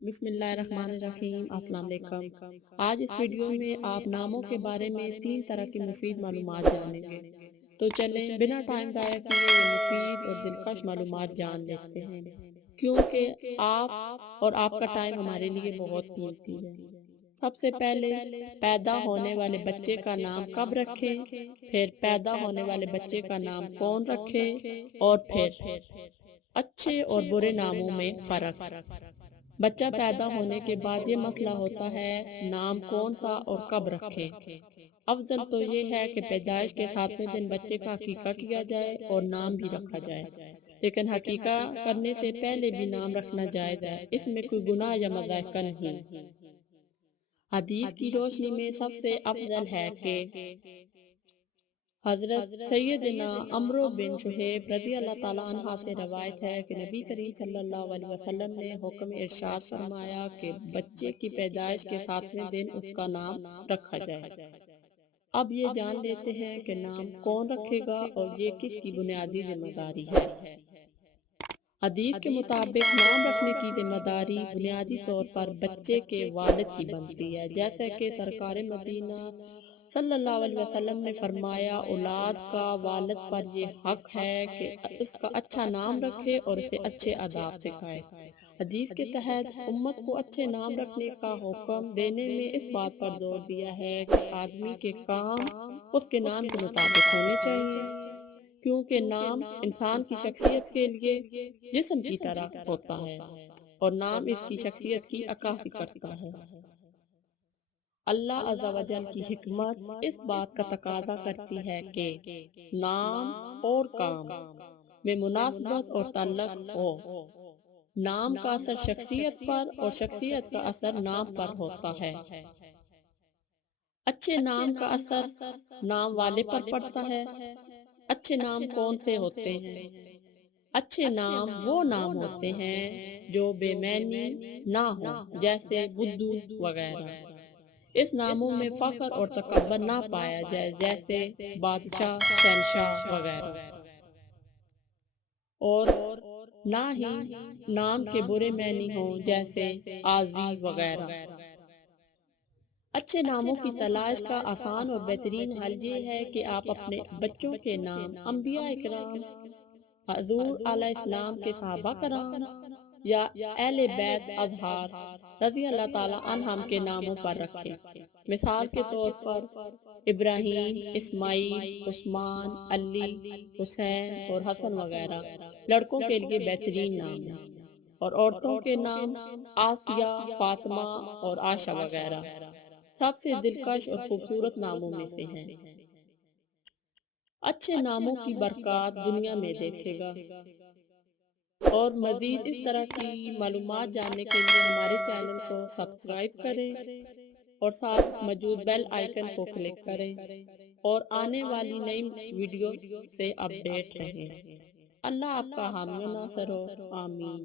بسم اللہ الرحمن الرحیم، السلام علیکم۔ آج اس ویڈیو میں آپ ناموں کے بارے میں 3 طرح کی مفید معلومات جانیں گے۔ تو چلیں بنا ٹائم ضائع کیے یہ مفید اور دلکش معلومات جان لیتے ہیں، کیونکہ آپ اور آپ کا ٹائم ہمارے لیے بہت قیمتی ہے۔ سب سے پہلے پیدا ہونے والے بچے کا نام کب رکھیں، پھر پیدا ہونے والے بچے کا نام کون رکھے، اور پھر اچھے اور برے ناموں میں فرق۔ بچہ پیدا ہونے کے بعد یہ مسئلہ ہوتا ہے نام کون سا اور کب رکھیں۔ افضل تو یہ ہے کہ پیدائش کے 7ویں دن بچے کا عقیقہ کیا جائے اور نام بھی رکھا جائے، لیکن عقیقہ کرنے سے پہلے بھی نام رکھنا جائز ہے، اس میں کوئی گناہ یا مضائقہ نہیں۔ حدیث کی روشنی میں سب سے افضل ہے کہ حضرت سیدنا عمرو بن شہیب رضی اللہ تعالیٰ عنہ سے روایت ہے کہ نبی کریم صلی اللہ علیہ وسلم نے حکم ارشاد فرمایا کہ بچے کی پیدائش کے 7ویں دن اس کا نام رکھا جائے۔ اب یہ جان لیتے ہیں کہ نام کون رکھے گا اور یہ کس کی بنیادی ذمہ داری ہے۔ حدیث کے مطابق نام رکھنے کی ذمہ داری بنیادی طور پر بچے کے والد کی بنتی ہے، جیسا کہ سرکار مدینہ صلی اللہ علیہ وسلم نے فرمایا، اولاد کا والد پر یہ حق ہے کہ اس کا اچھا نام رکھے اور اسے اچھے آداب سکھائے۔ حدیث کے تحت امت کو اچھے نام رکھنے کا حکم دینے میں اس بات پر زور دیا ہے کہ آدمی کے کام اس کے نام کے مطابق ہونے چاہیے، کیونکہ نام انسان کی شخصیت کے لیے جسم کی طرح ہوتا ہے اور نام اس کی شخصیت کی عکاسی کرتا ہے۔ اللہ عز و جل کی حکمت اس بات کا تقاضا کرتی ہے کہ نام اور کام میں مناسبت اور تعلق ہو۔ نام کا اثر شخصیت پر اور شخصیت کا اثر نام پر ہوتا ہے۔ اچھے نام کا اثر نام والے پر پڑتا ہے۔ اچھے نام کون سے ہوتے ہیں؟ اچھے نام وہ نام ہوتے ہیں جو بے معنی نہ ہوں، جیسے بدو وغیرہ۔ اس ناموں میں فخر اور تکبر نہ پایا جائے، جیسے بادشاہ، شہنشاہ وغیرہ، اور نہ ہی نام کے برے معنی ہوں، جیسے آزی وغیرہ۔ اچھے ناموں کی تلاش کا آسان اور بہترین حل یہ ہے کہ آپ اپنے بچوں کے نام انبیاء اکرام، حضور علیہ السلام کے صحابہ کرام یا اہل بیت اطہار رضی اللہ تعالیٰ عنہم کے ناموں پر رکھیں۔ مثال کے طور پر ابراہیم، اسماعیل، عثمان، علی، حسین اور حسن وغیرہ لڑکوں کے لیے بہترین نام ہیں، اور عورتوں کے نام آسیہ، فاطمہ اور عائشہ وغیرہ سب سے دلکش اور خوبصورت ناموں میں سے ہیں۔ اچھے ناموں کی برکات دنیا میں دیکھے گا۔ اور مزید اس طرح کی معلومات جاننے کے لیے ہمارے چینل کو سبسکرائب کریں اور ساتھ موجود بیل آئیکن کو کلک کریں اور آنے والی نئی ویڈیو سے اپڈیٹ رہیں۔ اللہ آپ کا حامی و ناصر ہو، آمین۔